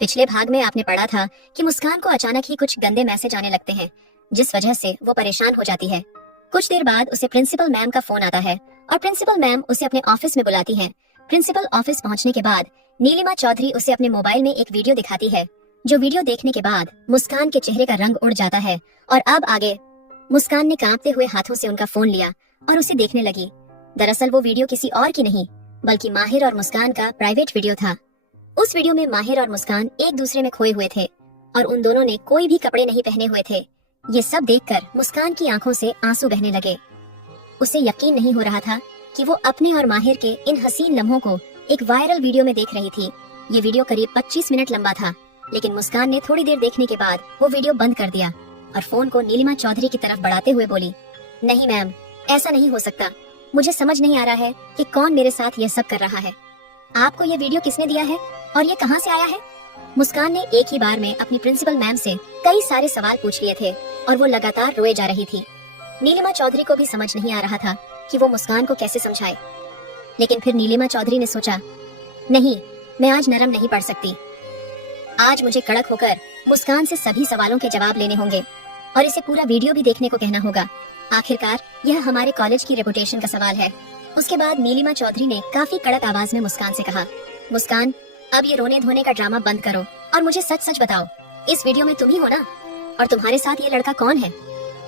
पिछले भाग में आपने पढ़ा था कि मुस्कान को अचानक ही कुछ गंदे मैसेज आने लगते हैं, जिस वजह से वो परेशान हो जाती है। कुछ देर बाद उसे प्रिंसिपल मैम का फोन आता है और प्रिंसिपल मैम उसे अपने ऑफिस में बुलाती हैं। प्रिंसिपल ऑफिस पहुंचने के बाद नीलिमा चौधरी उसे अपने मोबाइल में एक वीडियो दिखाती है, जो वीडियो देखने के बाद मुस्कान के चेहरे का रंग उड़ जाता है। और अब आगे मुस्कान ने कांपते हुए हाथों से उनका फोन लिया और उसे देखने लगी। दरअसल वो वीडियो किसी और की नहीं बल्कि माहिर और मुस्कान का प्राइवेट वीडियो था। उस वीडियो में माहिर और मुस्कान एक दूसरे में खोए हुए थे और उन दोनों ने कोई भी कपड़े नहीं पहने हुए थे। ये सब देखकर मुस्कान की आंखों से आंसू बहने लगे। उसे यकीन नहीं हो रहा था कि वो अपने और माहिर के इन हसीन लम्हों को एक वायरल वीडियो में देख रही थी। ये वीडियो करीब 25 मिनट लंबा था, लेकिन मुस्कान ने थोड़ी देर देखने के बाद वो वीडियो बंद कर दिया और फोन को नीलिमा चौधरी की तरफ बढ़ाते हुए बोली, नहीं मैम, ऐसा नहीं हो सकता। मुझे समझ नहीं आ रहा है कि कौन मेरे साथ ये सब कर रहा है। आपको ये वीडियो किसने दिया है और ये कहाँ से आया है? मुस्कान ने एक ही बार में अपनी प्रिंसिपल मैम से कई सारे सवाल पूछ लिए थे और वो लगातार रोए जा रही थी। नीलिमा चौधरी को भी समझ नहीं आ रहा था कि वो मुस्कान को कैसे समझाए। लेकिन फिर नीलिमा चौधरी ने सोचा, नहीं, मैं आज नरम नहीं पड़ सकती। आज मुझे कड़क होकर मुस्कान से सभी सवालों के जवाब लेने होंगे और इसे पूरा वीडियो भी देखने को कहना होगा। आखिरकार यह हमारे कॉलेज की रेपुटेशन का सवाल है। उसके बाद नीलिमा चौधरी ने काफी कड़क आवाज में मुस्कान से कहा, मुस्कान, अब ये रोने धोने का ड्रामा बंद करो और मुझे सच सच बताओ, इस वीडियो में तुम ही हो ना? और तुम्हारे साथ ये लड़का कौन है?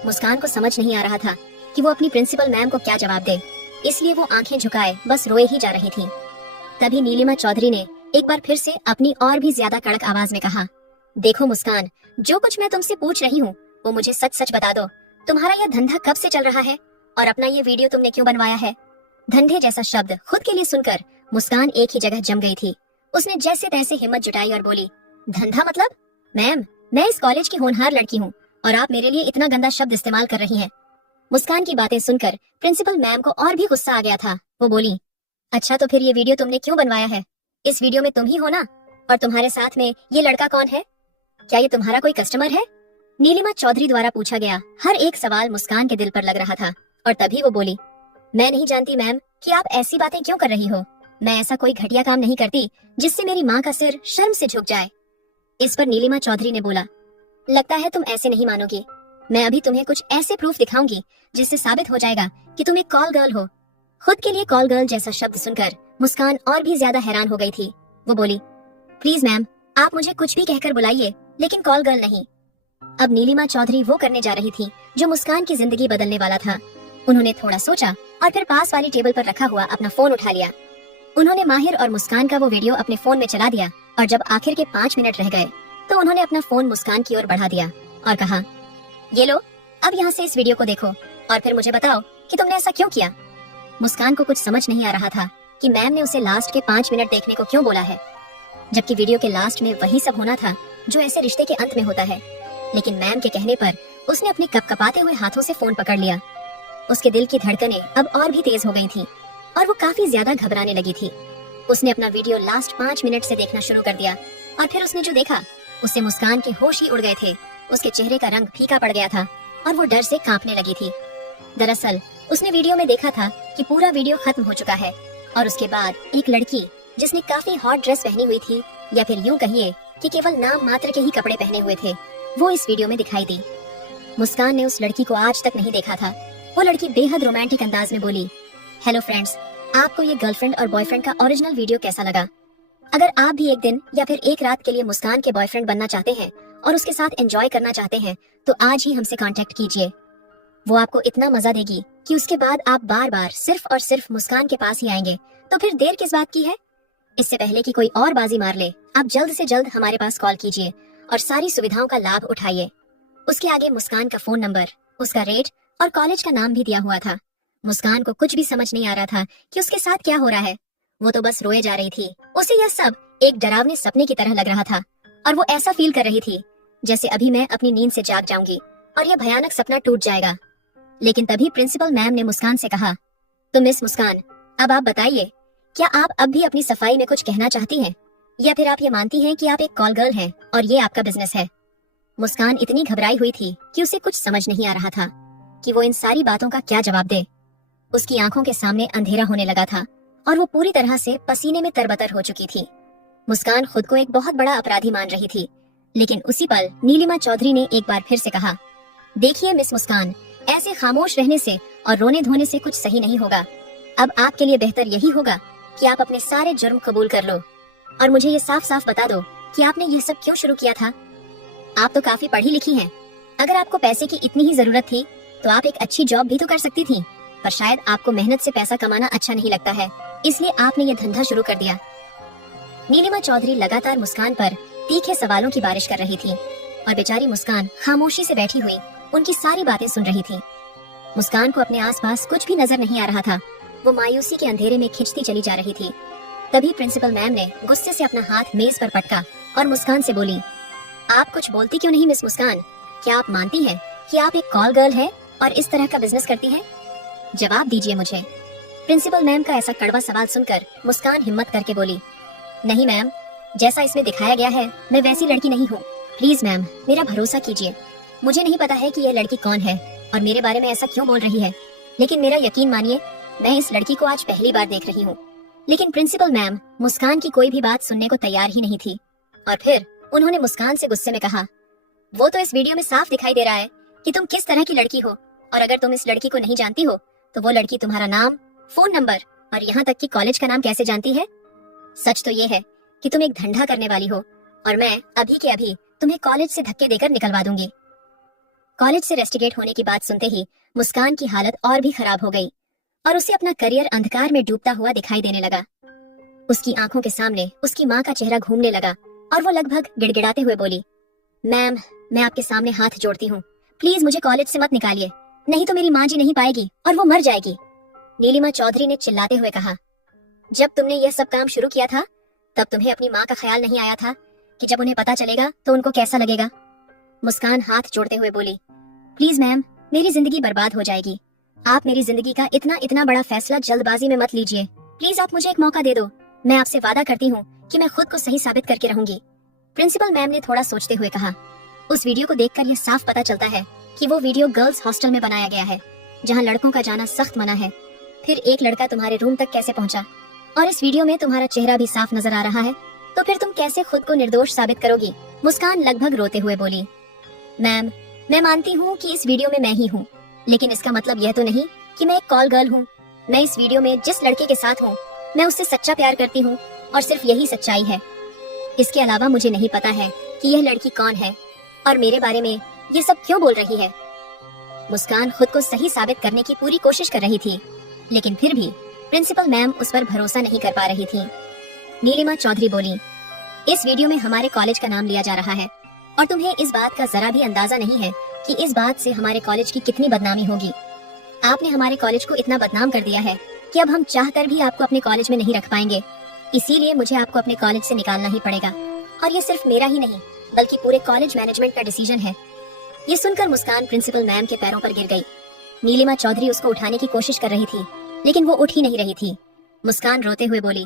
मुस्कान को समझ नहीं आ रहा था कि वो अपनी प्रिंसिपल मैम को क्या जवाब दे, इसलिए वो आंखें झुकाए बस रोए ही जा रही थी। तभी नीलिमा चौधरी ने एक बार फिर से अपनी और भी ज्यादा कड़क आवाज में कहा, देखो मुस्कान, जो कुछ मैं तुमसे पूछ रही हूँ वो मुझे सच सच बता दो। तुम्हारा यह धंधा कब से चल रहा है और अपना ये वीडियो तुमने क्यों बनवाया है? धंधे जैसा शब्द खुद के लिए सुनकर मुस्कान एक ही जगह जम गई थी। उसने जैसे तैसे हिम्मत जुटाई और बोली, धंधा मतलब? मैम, मैं इस कॉलेज की होनहार लड़की हूँ और आप मेरे लिए इतना गंदा शब्द इस्तेमाल कर रही हैं। मुस्कान की बातें सुनकर प्रिंसिपल मैम को और भी गुस्सा आ गया था। वो बोली, अच्छा तो फिर ये वीडियो तुमने क्यों बनवाया है? इस वीडियो में तुम ही हो ना? और तुम्हारे साथ में ये लड़का कौन है? क्या ये तुम्हारा कोई कस्टमर है? नीलिमा चौधरी द्वारा पूछा गया हर एक सवाल मुस्कान के दिल पर लग रहा था और तभी वो बोली, मैं नहीं जानती मैम कि आप ऐसी बातें क्यों कर रही हो। मैं ऐसा कोई घटिया काम नहीं करती जिससे मेरी माँ का सिर शर्म से झुक जाए। इस पर नीलिमा चौधरी ने बोला, लगता है तुम ऐसे नहीं मानोगी। मैं अभी तुम्हें कुछ ऐसे प्रूफ दिखाऊंगी जिससे साबित हो जाएगा कि तुम एक कॉल गर्ल हो। खुद के लिए कॉल गर्ल जैसा शब्द सुनकर मुस्कान और भी ज्यादा हैरान हो गई थी। वो बोली, प्लीज मैम, आप मुझे कुछ भी कहकर बुलाइए, लेकिन कॉल गर्ल नहीं। अब नीलिमा चौधरी वो करने जा रही थी जो मुस्कान की जिंदगी बदलने वाला था। उन्होंने थोड़ा सोचा और फिर पास वाली टेबल पर रखा हुआ अपना फोन उठा लिया। उन्होंने माहिर और मुस्कान का वो वीडियो अपने फोन में चला दिया और जब आखिर के 5 मिनट रह गए तो उन्होंने अपना फोन मुस्कान की ओर बढ़ा दिया और कहा, ये लो, अब यहाँ से इस वीडियो को देखो और फिर मुझे बताओ कि तुमने ऐसा क्यों किया। मुस्कान को कुछ समझ नहीं आ रहा था कि मैम ने उसे लास्ट के 5 मिनट देखने को क्यों बोला है, जबकि वीडियो के लास्ट में वही सब होना था जो ऐसे रिश्ते के अंत में होता है। लेकिन मैम के कहने पर उसने अपने कपकपाते हुए हाथों से फोन पकड़ लिया। उसके दिल की धड़कनें अब और भी तेज हो गई थी और वो काफी ज्यादा घबराने लगी थी। उसने अपना वीडियो लास्ट 5 मिनट से देखना शुरू कर दिया और फिर उसने जो देखा उससे मुस्कान के होश ही उड़ गए थे। उसके चेहरे का रंग फीका पड़ गया था और वो डर से कांपने लगी थी। दरअसल उसने वीडियो में देखा था कि पूरा वीडियो खत्म हो चुका है और उसके बाद एक लड़की जिसने काफी हॉट ड्रेस पहनी हुई थी, या फिर यूं कहिए कि केवल नाम मात्र के ही कपड़े पहने हुए थे, वो इस वीडियो में दिखाई दी। मुस्कान ने उस लड़की को आज तक नहीं देखा था। वो लड़की बेहद रोमांटिक अंदाज में बोली, हेलो फ्रेंड्स, आपको ये गर्लफ्रेंड और बॉयफ्रेंड का ओरिजिनल वीडियो कैसा लगा? अगर आप भी एक दिन या फिर एक रात के लिए मुस्कान के बॉयफ्रेंड बनना चाहते हैं और उसके साथ एंजॉय करना चाहते हैं तो आज ही हमसे कांटेक्ट कीजिए। वो आपको इतना मजा देगी कि उसके बाद आप बार बार सिर्फ और सिर्फ मुस्कान के पास ही आएंगे। तो फिर देर किस बात की है? इससे पहले कि कोई और बाजी मार ले, आप जल्द से जल्द हमारे पास कॉल कीजिए और सारी सुविधाओं का लाभ उठाइए। उसके आगे मुस्कान का फोन नंबर, उसका रेट और कॉलेज का नाम भी दिया हुआ था। मुस्कान को कुछ भी समझ नहीं आ रहा था कि उसके साथ क्या हो रहा है। वो तो बस रोए जा रही थी। उसे यह सब एक डरावने सपने की तरह लग रहा था और वो ऐसा फील कर रही थी जैसे अभी मैं अपनी नींद से जाग जाऊंगी और यह भयानक सपना टूट जाएगा। लेकिन तभी प्रिंसिपल मैम ने मुस्कान से कहा, तो मिस मुस्कान, अब आप बताइए, क्या आप अब भी अपनी सफाई में कुछ कहना चाहती हैं या फिर आप ये मानती हैं कि आप एक कॉल गर्ल हैं और ये आपका बिजनेस है? मुस्कान इतनी घबराई हुई थी कि उसे कुछ समझ नहीं आ रहा था कि वो इन सारी बातों का क्या जवाब दे। उसकी आंखों के सामने अंधेरा होने लगा था और वो पूरी तरह से पसीने में तरबतर हो चुकी थी। मुस्कान खुद को एक बहुत बड़ा अपराधी मान रही थी, लेकिन उसी पल नीलिमा चौधरी ने एक बार फिर से कहा, देखिए मिस मुस्कान, ऐसे खामोश रहने से और रोने धोने से कुछ सही नहीं होगा। अब आपके लिए बेहतर यही होगा कि आप अपने सारे जुर्म कबूल कर लो और मुझे ये साफ साफ बता दो कि आपने ये सब क्यों शुरू किया था। आप तो काफी पढ़ी लिखी हैं। अगर आपको पैसे की इतनी ही जरूरत थी तो आप एक अच्छी जॉब भी तो कर सकती थी, पर शायद आपको मेहनत से पैसा कमाना अच्छा नहीं लगता है, इसलिए आपने ये धंधा शुरू कर दिया। नीलिमा चौधरी लगातार मुस्कान पर तीखे सवालों की बारिश कर रही थी और बेचारी मुस्कान खामोशी से बैठी हुई उनकी सारी बातें सुन रही थी। मुस्कान को अपने आसपास कुछ भी नजर नहीं आ रहा था। वो मायूसी के अंधेरे में खिंचती चली जा रही थी। तभी प्रिंसिपल मैम ने गुस्से से अपना हाथ मेज पर पटका और मुस्कान से बोली, आप कुछ बोलती क्यों नहीं मिस मुस्कान? क्या आप मानती हैं कि आप एक कॉल गर्ल है और इस तरह का बिजनेस करती हैं? जवाब दीजिए मुझे। प्रिंसिपल मैम का ऐसा कड़वा सवाल सुनकर मुस्कान हिम्मत करके बोली, नहीं मैम, जैसा इसमें दिखाया गया है मैं वैसी लड़की नहीं हूँ। प्लीज मैम, मेरा भरोसा कीजिए। मुझे नहीं पता है कि यह लड़की कौन है और मेरे बारे में ऐसा क्यों बोल रही है, लेकिन मेरा यकीन मानिए, मैं इस लड़की को आज पहली बार देख रही हूँ। लेकिन प्रिंसिपल मैम मुस्कान की कोई भी बात सुनने को तैयार ही नहीं थी और फिर उन्होंने मुस्कान से गुस्से में कहा, वो तो इस वीडियो में साफ दिखाई दे रहा है कि तुम किस तरह की लड़की हो, और अगर तुम इस लड़की को नहीं जानती हो तो वो लड़की तुम्हारा नाम, फोन नंबर और यहाँ तक कि कॉलेज का नाम कैसे जानती है? सच तो ये है कि तुम एक धंधा करने वाली हो और मैं अभी के अभी तुम्हें कॉलेज से धक्के देकर निकलवा दूंगी। कॉलेज से रेस्टिकेट होने की बात सुनते ही मुस्कान की हालत और भी खराब हो गई और उसे अपना करियर अंधकार में डूबता हुआ दिखाई देने लगा। उसकी आंखों के सामने उसकी माँ का चेहरा घूमने लगा और वो लगभग गिड़गिड़ाते हुए बोली, मैम, मैं आपके सामने हाथ जोड़ती हूँ, प्लीज मुझे कॉलेज से मत निकालिए, नहीं तो मेरी माँ जी नहीं पाएगी और वो मर जाएगी। नीलिमा चौधरी ने चिल्लाते हुए कहा, जब तुमने यह सब काम शुरू किया था तब तुम्हें अपनी माँ का ख्याल नहीं आया था कि जब उन्हें पता चलेगा तो उनको कैसा लगेगा? मुस्कान हाथ जोड़ते हुए बोली, प्लीज मैम, मेरी जिंदगी बर्बाद हो जाएगी। आप मेरी जिंदगी का इतना बड़ा फैसला जल्दबाजी में मत लीजिए। प्लीज आप मुझे एक मौका दे दो। मैं आपसे वादा करती हूँ कि मैं खुद को सही साबित करके रहूंगी। प्रिंसिपल मैम ने थोड़ा सोचते हुए कहा, उस वीडियो को देखकर यह साफ पता चलता है कि वो वीडियो गर्ल्स हॉस्टल में बनाया गया है जहाँ लड़कों का जाना सख्त मना है। फिर एक लड़का तुम्हारे रूम तक कैसे पहुँचा? और इस वीडियो में तुम्हारा चेहरा भी साफ नजर आ रहा है, तो फिर तुम कैसे खुद को निर्दोष साबित करोगी? मुस्कान लगभग रोते हुए बोली, मैम, मैं मानती हूँ कि इस वीडियो में मैं ही हूँ, लेकिन इसका मतलब यह तो नहीं कि मैं एक कॉल गर्ल हूँ। मैं इस वीडियो में जिस लड़के के साथ हूँ मैं उससे सच्चा प्यार करती हूँ और सिर्फ यही सच्चाई है। इसके अलावा मुझे नहीं पता है कि यह लड़की कौन है और मेरे बारे में ये सब क्यों बोल रही है। मुस्कान खुद को सही साबित करने की पूरी कोशिश कर रही थी, लेकिन फिर भी प्रिंसिपल मैम उस पर भरोसा नहीं कर पा रही थी। नीलिमा चौधरी बोली, इस वीडियो में हमारे कॉलेज का नाम लिया जा रहा है और तुम्हें इस बात का जरा भी अंदाजा नहीं है कि इस बात से हमारे कॉलेज की कितनी बदनामी होगी। आपने हमारे कॉलेज को इतना बदनाम कर दिया है कि अब हम चाहकर भी आपको अपने कॉलेज में नहीं रख पाएंगे। इसीलिए मुझे आपको अपने कॉलेज से निकालना ही पड़ेगा और ये सिर्फ मेरा ही नहीं बल्कि पूरे कॉलेज मैनेजमेंट का डिसीजन है। ये सुनकर मुस्कान प्रिंसिपल मैम के पैरों पर गिर गई। नीलिमा चौधरी उसको उठाने की कोशिश कर रही थी, लेकिन वो उठ ही नहीं रही थी। मुस्कान रोते हुए बोली,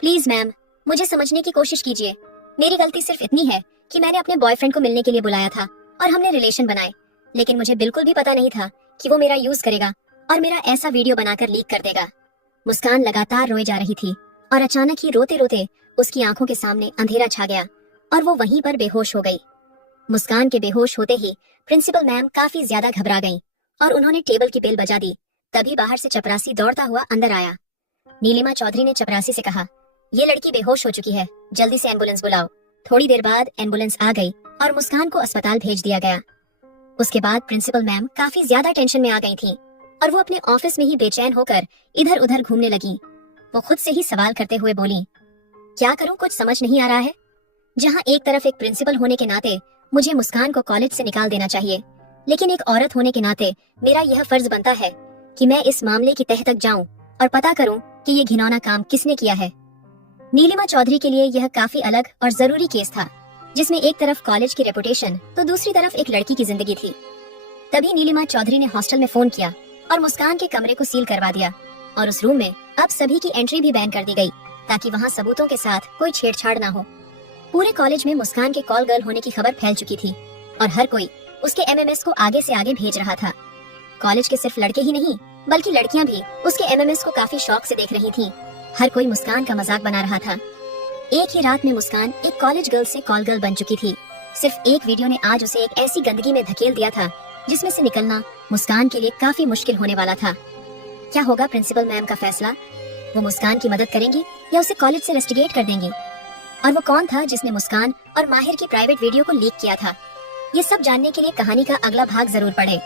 प्लीज मैम, मुझे समझने की कोशिश कीजिए। मेरी गलती सिर्फ इतनी है कि मैंने अपने बॉयफ्रेंड को मिलने के लिए बुलाया था और हमने रिलेशन बनाए, लेकिन मुझे बिल्कुल भी पता नहीं था कि वो मेरा यूज करेगा और मेरा ऐसा वीडियो बनाकर लीक कर देगा। मुस्कान लगातार रोए जा रही थी और अचानक ही रोते रोते उसकी आंखों के सामने अंधेरा छा गया और वो वहीं पर बेहोश हो गई। मुस्कान के बेहोश होते ही प्रिंसिपल मैम काफी ज्यादा घबरा गईं और उन्होंने टेबल की बेल बजा दी। तभी बाहर से चपरासी दौड़ता हुआ अंदर आया। नीलिमा चौधरी ने चपरासी से कहा, ये लड़की बेहोश हो चुकी है, जल्दी से एम्बुलेंस बुलाओ। थोड़ी देर बाद एम्बुलेंस आ गई और मुस्कान को अस्पताल भेज दिया गया। उसके बाद प्रिंसिपल मैम काफी ज्यादा टेंशन में आ गई थी और वो अपने ऑफिस में ही बेचैन होकर इधर उधर घूमने लगी। वो खुद से ही सवाल करते हुए बोली, क्या करूं, कुछ समझ नहीं आ रहा है। जहां एक तरफ एक प्रिंसिपल होने के नाते मुझे मुस्कान को कॉलेज से निकाल देना चाहिए, लेकिन एक औरत होने के नाते मेरा यह फर्ज बनता है कि मैं इस मामले की तह तक जाऊं और पता करूं कि ये घिनौना काम किसने किया है। नीलिमा चौधरी के लिए यह काफी अलग और जरूरी केस था, जिसमें एक तरफ कॉलेज की रेपुटेशन तो दूसरी तरफ एक लड़की की जिंदगी थी। तभी नीलिमा चौधरी ने हॉस्टल में फोन किया और मुस्कान के कमरे को सील करवा दिया और उस रूम में अब सभी की एंट्री भी बैन कर दी गई ताकि वहाँ सबूतों के साथ कोई छेड़छाड़ ना हो। पूरे कॉलेज में मुस्कान के कॉल गर्ल होने की खबर फैल चुकी थी और हर कोई उसके एमएमएस को आगे से आगे भेज रहा था। कॉलेज के सिर्फ लड़के ही नहीं बल्कि लड़कियां भी उसके एमएमएस को काफी शौक से देख रही थीं। हर कोई मुस्कान का मजाक बना रहा था। एक ही रात में मुस्कान एक कॉलेज गर्ल से कॉल गर्ल बन चुकी थी। सिर्फ एक वीडियो ने आज उसे एक ऐसी गंदगी में धकेल दिया था जिसमें से निकलना मुस्कान के लिए काफी मुश्किल होने वाला था। क्या होगा प्रिंसिपल मैम का फैसला? वो मुस्कान की मदद करेंगी या उसे कॉलेज से रेस्टिगेट कर देंगी? और वो कौन था जिसने मुस्कान और माहिर की प्राइवेट वीडियो को लीक किया था? ये सब जानने के लिए कहानी का अगला भाग जरूर पढ़ें।